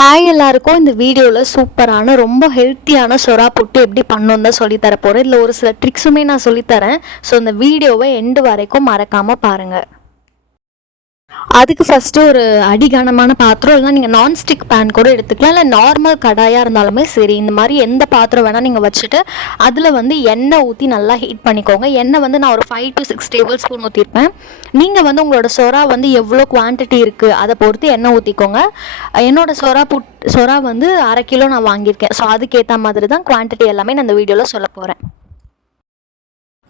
Hi எல்லாருக்கும். இந்த வீடியோவில் சூப்பரான ரொம்ப ஹெல்த்தியான சொரா புட்டு எப்படி பண்ணணும் தான் சொல்லித்தர போகிறேன் இதில் ஒரு சில ட்ரிக்ஸுமே நான் சொல்லித்தரேன் ஸோ இந்த வீடியோவை எண்டு வரைக்கும் மறக்காமல் பாருங்கள் அதுக்கு ஃபஸ்ட்டு ஒரு அடிகனமான பாத்திரம் இல்லைனா நீங்கள் நான்ஸ்டிக் பேன் கூட எடுத்துக்கலாம். இல்லை நார்மல் கடாயாக இருந்தாலுமே சரி இந்த மாதிரி எந்த பாத்திரம் வேணால் நீங்கள் வச்சுட்டு அதில் வந்து எண்ணெய் ஊற்றி நல்லா ஹீட் பண்ணிக்கோங்க. எண்ணெய் வந்து நான் ஒரு five to six table spoon ஊற்றிருப்பேன் நீங்கள் வந்து உங்களோட சொரா வந்து எவ்வளோ குவான்டிட்டி இருக்குது அதை பொறுத்து எண்ணெய் ஊற்றிக்கோங்க என்னோட சொரா புட் சொரா வந்து அரை கிலோ நான் வாங்கியிருக்கேன். ஸோ அதுக்கேற்ற மாதிரி தான் குவான்டிட்டி எல்லாமே நான் இந்த வீடியோவில் சொல்ல போகிறேன்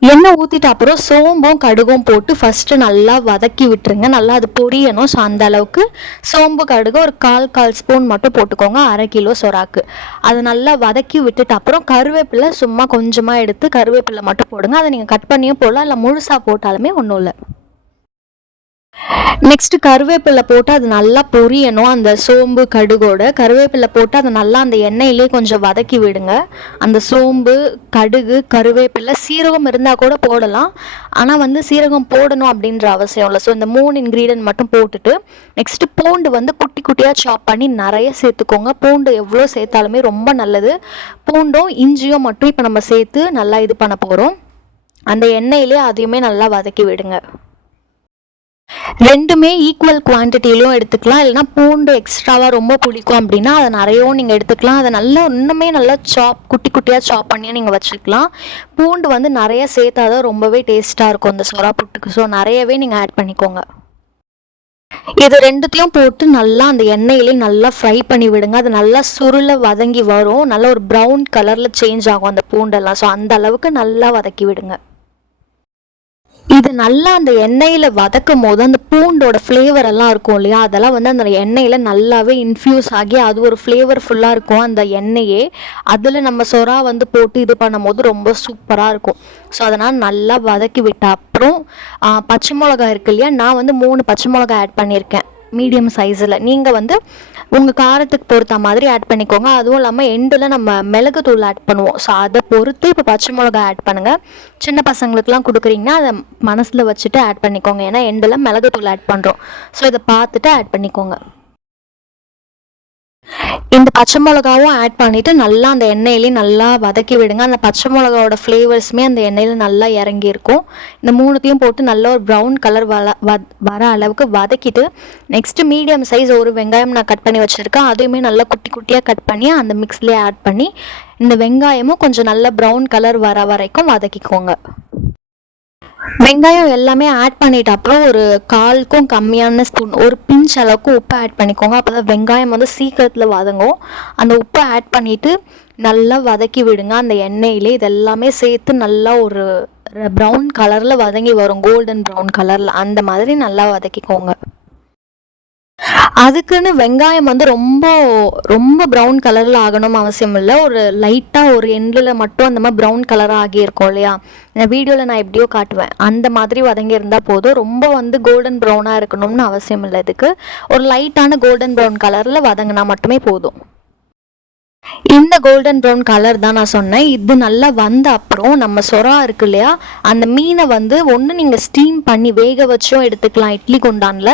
எண்ணெய் ஊற்றிட்டு அப்புறம் சோம்பும் கடுகும் போட்டு ஃபஸ்ட்டு நல்லா வதக்கி விட்டுருங்க. நல்லா அது பொரியணும். ஸோ அந்த அளவுக்கு சோம்பு கடுகு ஒரு கால் கால் ஸ்பூன் மட்டும் போட்டுக்கோங்க. அரை கிலோ சொராக்கு. அதை நல்லா வதக்கி விட்டுட்டு அப்புறம் கருவேப்பிலை சும்மா கொஞ்சமாக எடுத்து கருவேப்பிலை மட்டும் போடுங்க. அதை நீங்கள் கட் பண்ணியும் போடலாம். இல்லை முழுசாக போட்டாலுமே ஒன்றும் இல்லை. நெக்ஸ்ட் கருவேப்பிலை போட்டு அது நல்லா பொரியணும். அந்த சோம்பு கடுகோட கருவேப்பிலை போட்டு அதை நல்லா அந்த எண்ணெயிலே கொஞ்சம் வதக்கி விடுங்க. அந்த சோம்பு கடுகு கருவேப்பிலை சீரகம் இருந்தால் கூட போடலாம். ஆனால் வந்து சீரகம் போடணும் அப்படின்ற அவசியம் இல்லை. ஸோ இந்த மூணு இன்க்ரீடியன்ட் மட்டும் போட்டுட்டு நெக்ஸ்ட் பூண்டு வந்து குட்டி குட்டியாக சாப் பண்ணி நிறைய சேர்த்துக்கோங்க. பூண்டு எவ்வளோ சேர்த்தாலுமே ரொம்ப நல்லது. பூண்டும் இஞ்சியும் மட்டும் இப்போ நம்ம சேர்த்து நல்லா இது பண்ண போகிறோம் அந்த எண்ணெயிலே அதையுமே நல்லா வதக்கி விடுங்க. ரெண்டுமே ஈக்குவல் குவான்டிட்டியிலும் எடுத்துக்கலாம். இல்லைனா பூண்டு எக்ஸ்ட்ராவாக ரொம்ப பிடிக்கும் அப்படின்னா அதை நிறையவும் நீங்கள் எடுத்துக்கலாம். அதை நல்லா இன்னுமே நல்லா சாப் குட்டி குட்டியாக சாப் பண்ணியும் நீங்கள் வச்சுக்கலாம். பூண்டு வந்து நிறைய சேர்த்தா தான் ரொம்பவே டேஸ்ட்டாக இருக்கும் அந்த சொரா புட்டுக்கு. ஸோ நிறையவே நீங்கள் ஆட் பண்ணிக்கோங்க. இது ரெண்டுத்தையும் போட்டு நல்லா அந்த எண்ணெயிலே நல்லா ஃப்ரை பண்ணி விடுங்க. அது நல்லா சுருள வதங்கி வரும். நல்லா ஒரு ப்ரௌன் கலரில் சேஞ்ச் ஆகும் அந்த பூண்டெல்லாம். ஸோ அந்த அளவுக்கு நல்லா வதக்கி விடுங்க. இது நல்லா அந்த எண்ணெயில் வதக்கும் போது அந்த பூண்டோட ஃப்ளேவர் எல்லாம் இருக்கும் இல்லையா? அதெல்லாம் வந்து அந்த எண்ணெயில் நல்லாவே இன்ஃப்யூஸ் ஆகி அது ஒரு ஃப்ளேவர் ஃபுல்லாக இருக்கும் அந்த எண்ணெயே. அதில் நம்ம சொரா வந்து போட்டு இது பண்ணும் போது ரொம்ப சூப்பராக இருக்கும். ஸோ அதனால் நல்லா வதக்கி விட்ட அப்புறம் பச்சை மிளகா இருக்கு இல்லையா? நான் வந்து மூணு பச்சை மிளகா ஆட் பண்ணியிருக்கேன். மீடியம் சைஸில் நீங்கள் வந்து உங்கள் காரத்துக்கு பொறுத்த மாதிரி ஆட் பண்ணிக்கோங்க. அதுவும் இல்லாமல் எண்டில் நம்ம மிளகு தூள் ஆட் பண்ணுவோம். ஸோ அதை பொறுத்து இப்போ பச்சை மிளகா ஆட் பண்ணுங்கள் சின்ன பசங்களுக்குலாம் கொடுக்குறீங்கன்னா அதை மனசில் வச்சுட்டு ஆட் பண்ணிக்கோங்க. ஏன்னா எண்டில் மிளகு தூள் ஆட் பண்ணுறோம் ஸோ இதை பார்த்துட்டு ஆட் பண்ணிக்கோங்க. இந்த பச்சை மிளகாவும் ஆட் பண்ணிவிட்டு நல்லா அந்த எண்ணெயிலையும் நல்லா வதக்கி விடுங்க. அந்த பச்சை மிளகாவோட ஃப்ளேவர்ஸுமே அந்த எண்ணெயில் நல்லா இறங்கியிருக்கும். இந்த மூணுத்தையும் போட்டு நல்ல ஒரு ப்ரௌன் கலர் வள வர அளவுக்கு வதக்கிட்டு நெக்ஸ்ட்டு மீடியம் சைஸ் ஒரு வெங்காயம் நான் கட் பண்ணி வச்சுருக்கேன். அதையுமே நல்லா குட்டி குட்டியாக கட் பண்ணி அந்த மிக்ஸ்லேயே ஆட் பண்ணி இந்த வெங்காயமும் கொஞ்சம் நல்ல ப்ரௌன் கலர் வர வரைக்கும் வதக்கிக்கோங்க. வெங்காயம் எல்லாமே ஆட் பண்ணிட்ட அப்புறம் ஒரு காலுக்கும் கம்மியான ஸ்பூன் ஒரு பிஞ்ச் அளவுக்கு உப்பு ஆட் பண்ணிக்கோங்க. அப்போ தான் வெங்காயம் வந்து சீக்கிரத்தில் வதங்கும். அந்த உப்பை ஆட் பண்ணிவிட்டு நல்லா வதக்கி விடுங்க. அந்த எண்ணெயிலே இதெல்லாமே சேர்த்து நல்லா ஒரு ப்ரௌன் கலரில் வதங்கி வரும். கோல்டன் ப்ரௌன் கலரில் அந்த மாதிரி நல்லா வதக்கிக்கோங்க. அதுக்குன்னு வெங்காயம் வந்து ரொம்ப ரொம்ப ப்ரௌன் கலரில் ஆகணும் அவசியம் இல்லை. ஒரு லைட்டாக ஒரு எண்டில் மட்டும் அந்த மாதிரி ப்ரௌன் கலராக ஆகியிருக்கும் இல்லையா? இந்த வீடியோவில் நான் எப்படியோ காட்டுவேன். அந்த மாதிரி வதங்கி இருந்தால் போதும். ரொம்ப வந்து கோல்டன் ப்ரௌனாக இருக்கணும்னு அவசியம் இல்லை இதுக்கு. ஒரு லைட்டான கோல்டன் ப்ரௌன் கலரில் வதங்கினா மட்டுமே போதும். இந்த கோல்டன் ப்ரௌன் கலர் தான் நான் சொன்னேன். இது நல்லா வந்த அப்புறம் நம்ம சொரா இருக்கு இல்லையா? அந்த மீனை வந்து ஒன்று நீங்கள் ஸ்டீம் பண்ணி வேக வச்சும் எடுத்துக்கலாம் இட்லி குண்டானில்.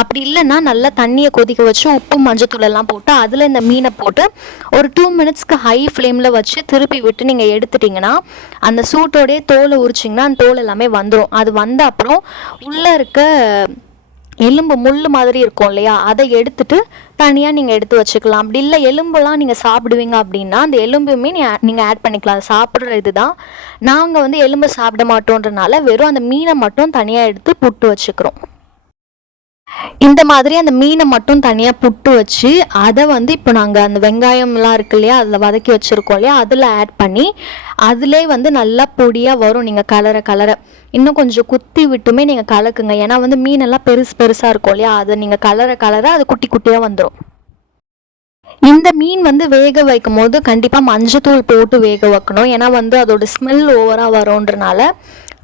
அப்படி இல்லைன்னா நல்லா தண்ணியை கொதிக்க வச்சு உப்பு மஞ்சத்தூள் எல்லாம் போட்டு அதில் இந்த மீனை போட்டு ஒரு டூ மினிட்ஸ்க்கு ஹை ஃப்ளேமில் வச்சு திருப்பி விட்டு நீங்கள் எடுத்துட்டிங்கன்னா அந்த சூட்டோடைய தோலை உரிச்சிங்கன்னா அந்த தோல் எல்லாமே வந்துடும் அது வந்த அப்புறம் உள்ளே இருக்க எலும்பு முள் மாதிரி இருக்கும் இல்லையா? அதை எடுத்துட்டு தனியாக நீங்கள் எடுத்து வச்சுக்கலாம். அப்படி இல்லை எலும்புலாம் நீங்கள் சாப்பிடுவீங்க அப்படின்னா அந்த எலும்புமே நீ நீங்கள் ஆட் பண்ணிக்கலாம். சாப்பிட்ற இது தான் நாங்கள் வந்து எலும்பு சாப்பிட மாட்டோன்றனால வெறும் அந்த மீனை மட்டும் தனியாக எடுத்து புட்டு வச்சுக்கிறோம். இந்த மாதிரி அந்த மீனை மட்டும் தனியாக புட்டு வச்சு அதை வந்து இப்போ நாங்கள் அந்த வெங்காயம்லாம் இருக்கு இல்லையா அதில் வதக்கி வச்சுருக்கோம் இல்லையா அதில் ஆட் பண்ணி அதிலே வந்து நல்லா பொடியாக வரும். நீங்கள் கலரை கலரை. இன்னும் கொஞ்சம் குத்தி விட்டுமே நீங்கள் கலக்குங்க. ஏன்னா வந்து மீனெல்லாம் பெருசு பெருசாக இருக்கும் இல்லையா அதை நீங்கள் கலரை கலரை அது குட்டி குட்டியாக வந்துடும் இந்த மீன் வந்து வேக வைக்கும் போது கண்டிப்பாக மஞ்சத்தூள் போட்டு வேக வைக்கணும். ஏன்னா வந்து அதோட ஸ்மெல் ஓவராக வரும்ன்றனால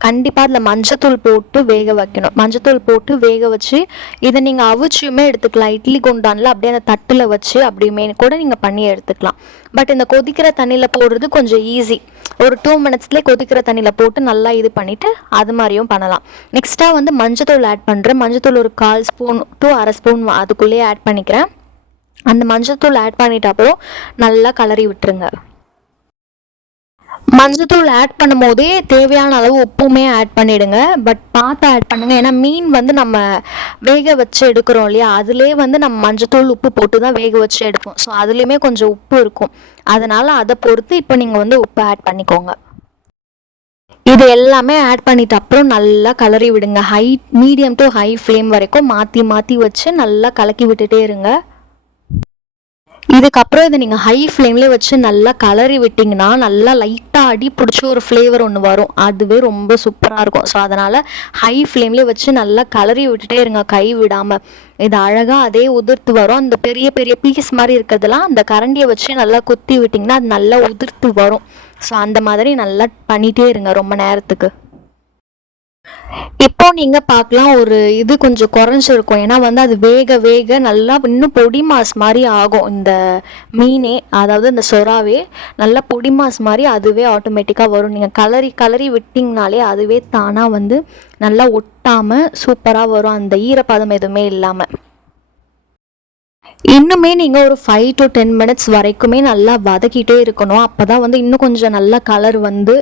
கண்டிப்பாக அதில் மஞ்சத்தூள் போட்டு வேக வைக்கணும். மஞ்சத்தூள் போட்டு வேக வச்சு இதை நீங்கள் அவிச்சியுமே எடுத்துக்கலாம். இட்லி குண்டானில் அப்படியே அந்த தட்டில் வச்சு அப்படியுமே கூட நீங்கள் பண்ணி எடுத்துக்கலாம். பட் இந்த கொதிக்கிற தண்ணியில் போடுறது கொஞ்சம் ஈஸி ஒரு டூ மினிட்ஸ்லேயே கொதிக்கிற தண்ணியில் போட்டு நல்லா இது பண்ணிவிட்டு அது மாதிரியும் பண்ணலாம். நெக்ஸ்ட்டாக வந்து மஞ்சத்தூள் ஆட் பண்ணுறேன் மஞ்சத்தூள் ஒரு கால் ஸ்பூன் டூ அரை ஸ்பூன் அதுக்குள்ளேயே ஆட் பண்ணிக்கிறேன். அந்த மஞ்சத்தூள் ஆட் பண்ணிட்ட அப்புறம் நல்லா கலரி விட்டுருங்க. மஞ்சத்தூள் ஆட் பண்ணும் போதே தேவையான அளவு உப்புமே ஆட் பண்ணிடுங்க. பட் பார்த்து ஆட் பண்ணுங்கள் ஏன்னா மீன் வந்து நம்ம வேக வச்சு எடுக்கிறோம் இல்லையா? அதுலேயே வந்து நம்ம மஞ்சத்தூள் உப்பு போட்டு தான் வேக வச்சு எடுப்போம். ஸோ அதுலேயுமே கொஞ்சம் உப்பு இருக்கும். அதனால் அதை பொறுத்து இப்போ நீங்கள் வந்து உப்பு ஆட் பண்ணிக்கோங்க. இது எல்லாமே ஆட் பண்ணிட்ட அப்புறம் நல்லா கலரி விடுங்க. High medium to high flame வரைக்கும் மாற்றி மாற்றி வச்சு நல்லா கலக்கி விட்டுட்டே இருங்க. இதுக்கப்புறம் இதை நீங்கள் ஹை ஃப்ளேம்லேயே வச்சு நல்லா கலரி விட்டிங்கன்னா நல்லா லைட்டாக அடி பிடிச்ச ஒரு ஃப்ளேவர் ஒன்று வரும். அதுவே ரொம்ப சூப்பராக இருக்கும். ஸோ அதனால் ஹை ஃப்ளேம்லேயே வச்சு நல்லா கலரி விட்டுட்டே இருங்க. கை விடாமல் இது அழகாக அதே உதிர்த்து வரும். அந்த பெரிய பெரிய பீஸ் மாதிரி இருக்கிறதுலாம் அந்த கரண்டியை வச்சு நல்லா குத்தி விட்டிங்கன்னா அது நல்லா உதிர்த்து வரும். ஸோ அந்த மாதிரி நல்லா பண்ணிகிட்டே இருங்க ரொம்ப நேரத்துக்கு. இப்போ நீங்க பார்க்கலாம் ஒரு இது கொஞ்சம் குறைஞ்சிருக்கும். ஏன்னா வந்து அது வேக வேக நல்லா இன்னும் பொடி மாஸ் மாதிரி ஆகும். இந்த மீனே அதாவது இந்த சொராவே நல்லா பொடி மாஸ் மாதிரி அதுவே ஆட்டோமேட்டிக்காக வரும். நீங்கள் கலரி கலரி விட்டிங்கனாலே அதுவே தானாக வந்து நல்லா ஒட்டாமல் சூப்பராக வரும். அந்த ஈரப்பதம் எதுவுமே இல்லாமல் இன்னுமே நீங்கள் ஒரு ஃபைவ் டு டென் மினிட்ஸ் வரைக்குமே நல்லா வதக்கிட்டே இருக்கணும். அப்போ தான் வந்து இன்னும் கொஞ்சம் நல்லா கலர் வந்து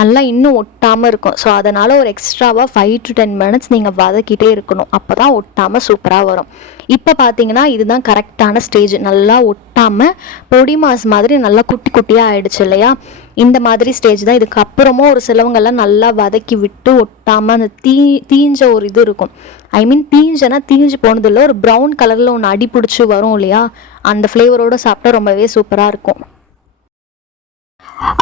நல்லா இன்னும் ஒட்டாமல் இருக்கும். ஸோ அதனால் ஒரு எக்ஸ்ட்ராவாக ஃபைவ் டு டென் மினிட்ஸ் நீங்கள் வதக்கிட்டே இருக்கணும். அப்போ தான் ஒட்டாமல் சூப்பராக வரும். இப்போ பார்த்தீங்கன்னா இதுதான் கரெக்டான ஸ்டேஜ் நல்லா ஒட்டாமல் பொடி மாஸ் மாதிரி நல்லா குட்டி குட்டியாக ஆயிடுச்சு இல்லையா? இந்த மாதிரி ஸ்டேஜ் தான். இதுக்கப்புறமும் ஒரு சிலவங்கெல்லாம் நல்லா வதக்கி விட்டு ஒட்டாமல் அந்த தீ தீஞ்ச ஒரு இது இருக்கும். ஐ மீன் தீஞ்சனா தீஞ்சு போனதில்லை. ஒரு ப்ரௌன் கலரில் ஒன்று அடி பிடிச்சி வரும் இல்லையா? அந்த ஃப்ளேவரோடு சாப்பிட்டா ரொம்பவே சூப்பராக இருக்கும்.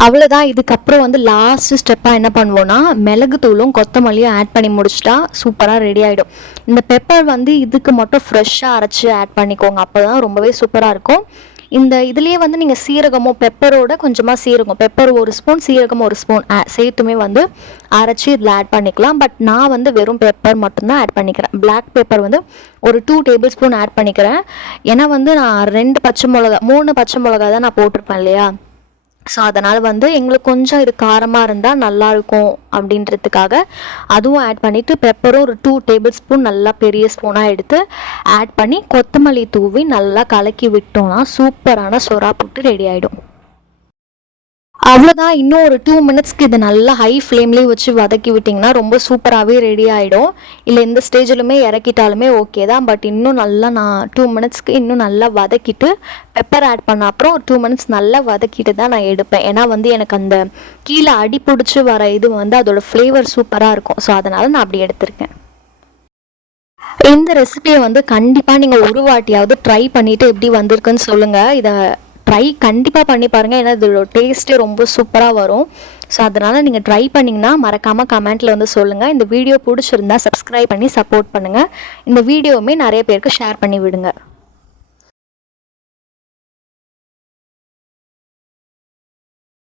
அவ்வளோதான் இதுக்கப்புறம் வந்து லாஸ்ட் ஸ்டெப்பாக என்ன பண்ணுவோன்னா மிளகுத்தூளும் கொத்தமல்லியும் ஆட் பண்ணி முடிச்சிட்டா சூப்பராக ரெடி ஆகிடும் இந்த பெப்பர் வந்து இதுக்கு மட்டும் ஃப்ரெஷ்ஷாக அரைச்சி ஆட் பண்ணிக்கோங்க. அப்போ தான் ரொம்பவே சூப்பராக இருக்கும். இந்த இதுலேயே வந்து நீங்கள் சீரகமோ பெப்பரோட கொஞ்சமாக சீரகம் பெப்பர் ஒரு ஸ்பூன் சீரகம் ஒரு ஸ்பூன் சேர்த்துமே வந்து அரைச்சி இதில் ஆட் பண்ணிக்கலாம். பட் நான் வந்து வெறும் பெப்பர் மட்டும்தான் ஆட் பண்ணிக்கிறேன். பிளாக் பெப்பர் வந்து ஒரு டூ டேபிள் ஸ்பூன் ஆட் பண்ணிக்கிறேன். ஏன்னா வந்து நான் ரெண்டு பச்சை மிளகா மூணு பச்சை மிளகா தான் நான் போட்டிருப்பேன் இல்லையா? ஸோ அதனால் வந்து எங்களுக்கு கொஞ்சம் இது காரமாக இருந்தால் நல்லாயிருக்கும் அப்படின்றதுக்காக அதுவும் ஆட் பண்ணிவிட்டு பெப்பரும் ஒரு டூ டேபிள் ஸ்பூன் நல்லா பெரிய ஸ்பூனாக எடுத்து ஆட் பண்ணி கொத்தமல்லி தூவி நல்லா கலக்கி விட்டோம்னா சூப்பரான சொரா புட்டு ரெடி ஆகிடும் அவ்வளோதான் இன்னும் ஒரு டூ மினிட்ஸ்க்கு இது நல்லா ஹை ஃப்ளேம்லேயே வச்சு வதக்கி விட்டிங்கன்னா ரொம்ப சூப்பராகவே ரெடி ஆகிடும் இல்லை எந்த ஸ்டேஜிலுமே இறக்கிட்டாலுமே ஓகே தான். பட் இன்னும் நல்லா நான் டூ மினிட்ஸ்க்கு இன்னும் நல்லா வதக்கிட்டு பெப்பர் ஆட் பண்ண அப்புறம் ஒரு டூ மினிட்ஸ் நல்லா வதக்கிட்டு தான் நான் எடுப்பேன். ஏன்னா வந்து எனக்கு அந்த கீழே அடி பிடிச்சி வர இது வந்து அதோட ஃப்ளேவர் சூப்பராக இருக்கும். ஸோ அதனால் நான் அப்படி எடுத்திருக்கேன். இந்த ரெசிபியை வந்து கண்டிப்பாக நீங்கள் ஒரு வாட்டியாவது ட்ரை பண்ணிவிட்டு எப்படி வந்திருக்குன்னு சொல்லுங்கள் இதை ட்ரை கண்டிப்பாக பண்ணி பாருங்கள் ஏன்னா இதோட டேஸ்ட்டே ரொம்ப சூப்பராக வரும். ஸோ அதனால் நீங்கள் ட்ரை பண்ணிங்கன்னா மறக்காமல் கமெண்ட்டில் வந்து சொல்லுங்கள் இந்த வீடியோ பிடிச்சிருந்தா சப்ஸ்கிரைப் பண்ணி சப்போர்ட் பண்ணுங்கள் இந்த வீடியோவுமே நிறைய பேருக்கு ஷேர் பண்ணி விடுங்க.